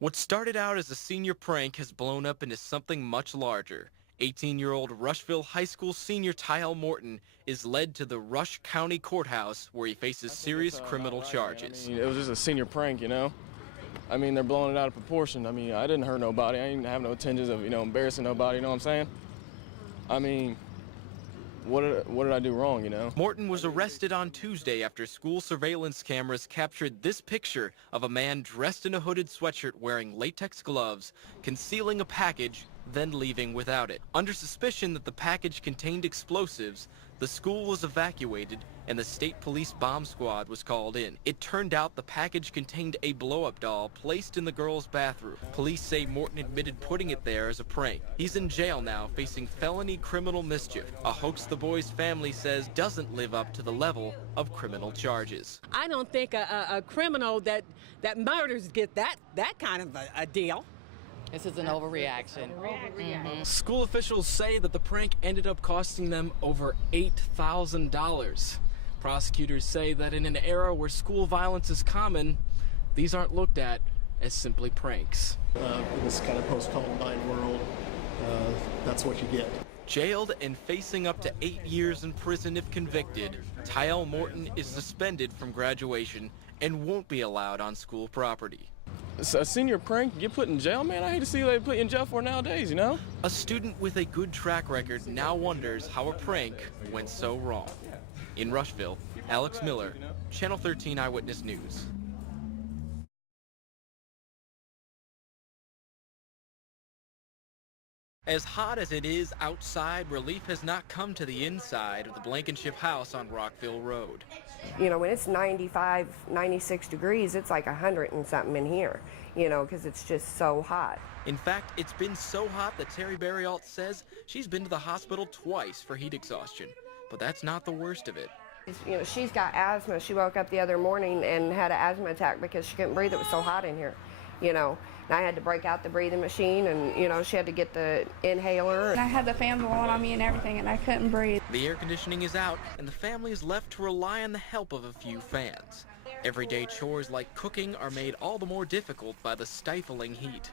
What started out as a senior prank has blown up into something much larger. 18-year-old Rushville High School senior Tyle Morton is led to the Rush County Courthouse where he faces serious criminal charges. It was just a senior prank, you know? I mean, they're blowing it out of proportion. I mean, I didn't hurt nobody. I didn't have no intentions of, embarrassing nobody, you know what I'm saying? I mean, what did I do wrong, you know? Morton was arrested on Tuesday after school surveillance cameras captured this picture of a man dressed in a hooded sweatshirt wearing latex gloves, concealing a package, then leaving without it. Under suspicion that the package contained explosives, the school was evacuated and the state police bomb squad was called in. It turned out the package contained a blow-up doll placed in the girls' bathroom. Police say Morton admitted putting it there as a prank. He's in jail now facing felony criminal mischief, a hoax the boy's family says doesn't live up to the level of criminal charges. I don't think a criminal that murders get that kind of a deal. This is an overreaction. School officials say that the prank ended up costing them over $8,000. Prosecutors say that in an era where school violence is common, these aren't looked at as simply pranks. In this kind of post-Columbine world, that's what you get. Jailed and facing up to 8 years in prison if convicted, Tyle Morton is suspended from graduation and won't be allowed on school property. It's a senior prank, get put in jail, man. I hate to see what they put you in jail for nowadays, you know? A student with a good track record now wonders how a prank went so wrong. In Rushville, Alex Miller, Channel 13 Eyewitness News. As hot as it is outside, relief has not come to the inside of the Blankenship house on Rockville Road. You know, when it's 95, 96 degrees, it's like 100 and something in here, because it's just so hot. In fact, it's been so hot that Terry Berryalt says she's been to the hospital twice for heat exhaustion. But that's not the worst of it. She's got asthma. She woke up the other morning and had an asthma attack because she couldn't breathe. It was so hot in here, And I had to break out the breathing machine and, she had to get the inhaler. I had the fan blowing on me and everything, and I couldn't breathe. The air conditioning is out, and the family is left to rely on the help of a few fans. Everyday chores like cooking are made all the more difficult by the stifling heat.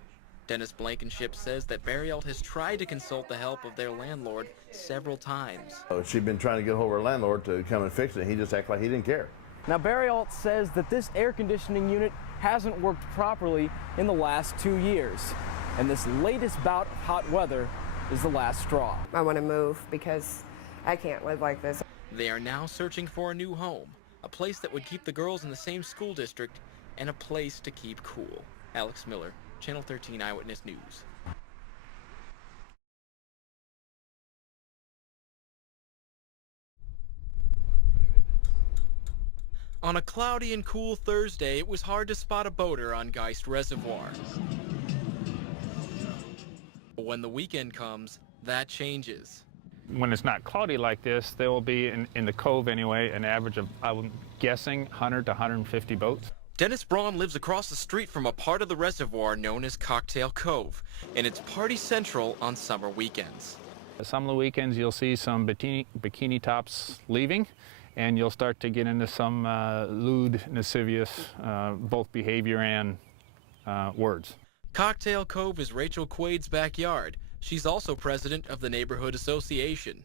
Dennis Blankenship says that Berryalt has tried to consult the help of their landlord several times. She'd been trying to get hold of her landlord to come and fix it. He just acted like he didn't care. Now, Berryalt says that this air conditioning unit hasn't worked properly in the last 2 years, and this latest bout of hot weather is the last straw. I want to move because I can't live like this. They are now searching for a new home, a place that would keep the girls in the same school district, and a place to keep cool. Alex Miller, Channel 13 Eyewitness News. On a cloudy and cool Thursday, it was hard to spot a boater on Geist Reservoir. But when the weekend comes, that changes. When it's not cloudy like this, there will be, in the cove anyway, an average of, I'm guessing, 100 to 150 boats. Dennis Braun lives across the street from a part of the reservoir known as Cocktail Cove, and it's party central on summer weekends. Some of the weekends you'll see some bikini tops leaving, and you'll start to get into some lewd, lascivious, both behavior and words. Cocktail Cove is Rachel Quaid's backyard. She's also president of the neighborhood association.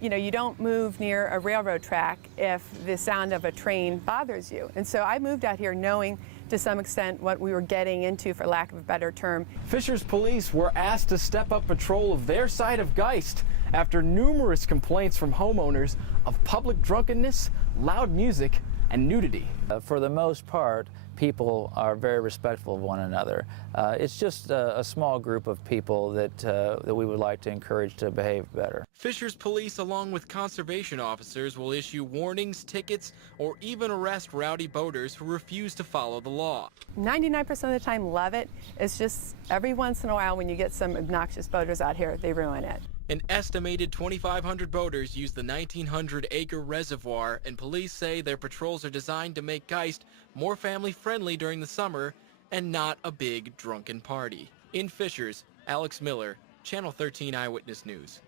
You don't move near a railroad track if the sound of a train bothers you. And so I moved out here knowing to some extent what we were getting into, for lack of a better term. Fishers police were asked to step up patrol of their side of Geist after numerous complaints from homeowners of public drunkenness, loud music, and nudity. For the most part, people are very respectful of one another. It's just a small group of people that we would like to encourage to behave better. Fishers police, along with conservation officers, will issue warnings, tickets, or even arrest rowdy boaters who refuse to follow the law. 99% of the time, love it. It's just every once in a while when you get some obnoxious boaters out here, they ruin it. An estimated 2,500 boaters use the 1,900-acre reservoir, and police say their patrols are designed to make Geist more family-friendly during the summer and not a big drunken party. In Fishers, Alex Miller, Channel 13 Eyewitness News.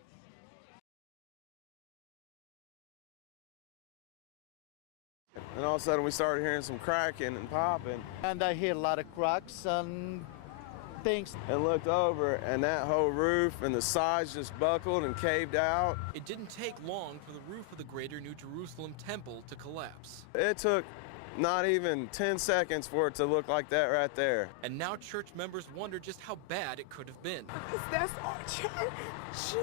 And all of a sudden we started hearing some cracking and popping. And I hear a lot of cracks, and things. And looked over, and that whole roof and the sides just buckled and caved out. It didn't take long for the roof of the Greater New Jerusalem Temple to collapse. It took not even 10 seconds for it to look like that right there. And now church members wonder just how bad it could have been. Because that's our church. It's okay.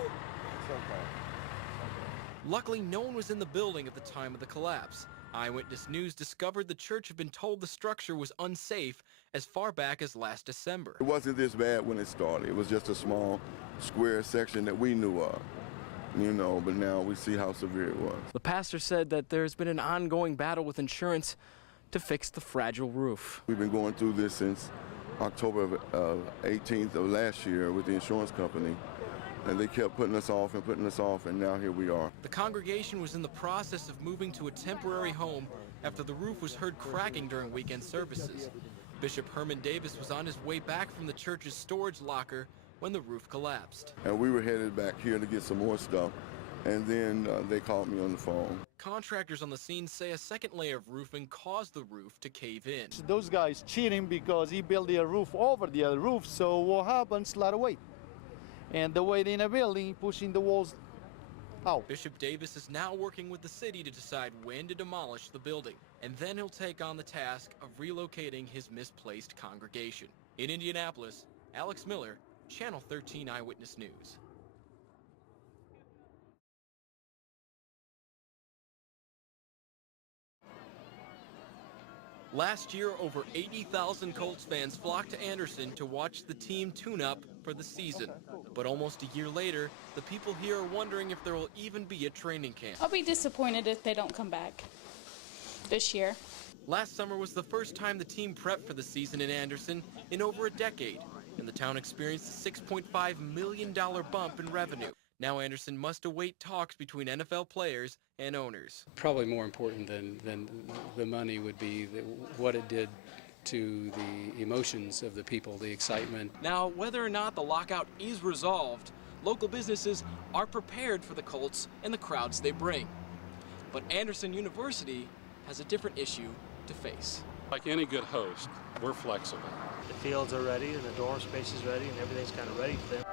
Luckily, no one was in the building at the time of the collapse. Eyewitness News discovered the church had been told the structure was unsafe as far back as last December. It wasn't this bad when it started. It was just a small square section that we knew of, but now we see how severe it was. The pastor said that there's been an ongoing battle with insurance to fix the fragile roof. We've been going through this since October 18th of last year with the insurance company. And they kept putting us off, and now here we are. The congregation was in the process of moving to a temporary home after the roof was heard cracking during weekend services. Bishop Herman Davis was on his way back from the church's storage locker when the roof collapsed. And we were headed back here to get some more stuff, and then they called me on the phone. Contractors on the scene say a second layer of roofing caused the roof to cave in. Those guys cheating because he built the roof over the other roof, so what happens? A lot of weight. And the weight in a building, pushing the walls out. Bishop Davis is now working with the city to decide when to demolish the building, and then he'll take on the task of relocating his misplaced congregation. In Indianapolis, Alex Miller, Channel 13 Eyewitness News. Last year, over 80,000 Colts fans flocked to Anderson to watch the team tune up for the season. But almost a year later, the people here are wondering if there will even be a training camp. I'll be disappointed if they don't come back this year. Last summer was the first time the team prepped for the season in Anderson in over a decade, and the town experienced a $6.5 million bump in revenue. Now Anderson must await talks between NFL players and owners. Probably more important than the money would be what it did to the emotions of the people, the excitement. Now, whether or not the lockout is resolved, local businesses are prepared for the Colts and the crowds they bring. But Anderson University has a different issue to face. Like any good host, we're flexible. The fields are ready and the dorm space is ready and everything's kind of ready for them.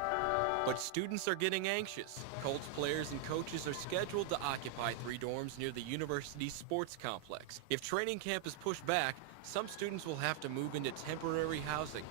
But students are getting anxious. Colts players and coaches are scheduled to occupy 3 dorms near the university's sports complex. If training camp is pushed back, some students will have to move into temporary housing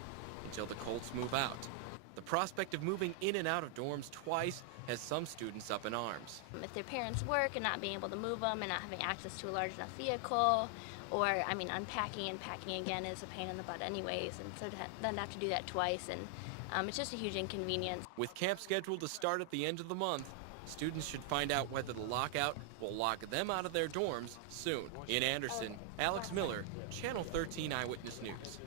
until the Colts move out. The prospect of moving in and out of dorms twice has some students up in arms. If their parents work and not being able to move them and not having access to a large enough vehicle, or, unpacking and packing again is a pain in the butt anyways, and so then have to do that twice, and it's just a huge inconvenience. With camp scheduled to start at the end of the month, students should find out whether the lockout will lock them out of their dorms soon. In Anderson, Alex Miller, Channel 13 Eyewitness News.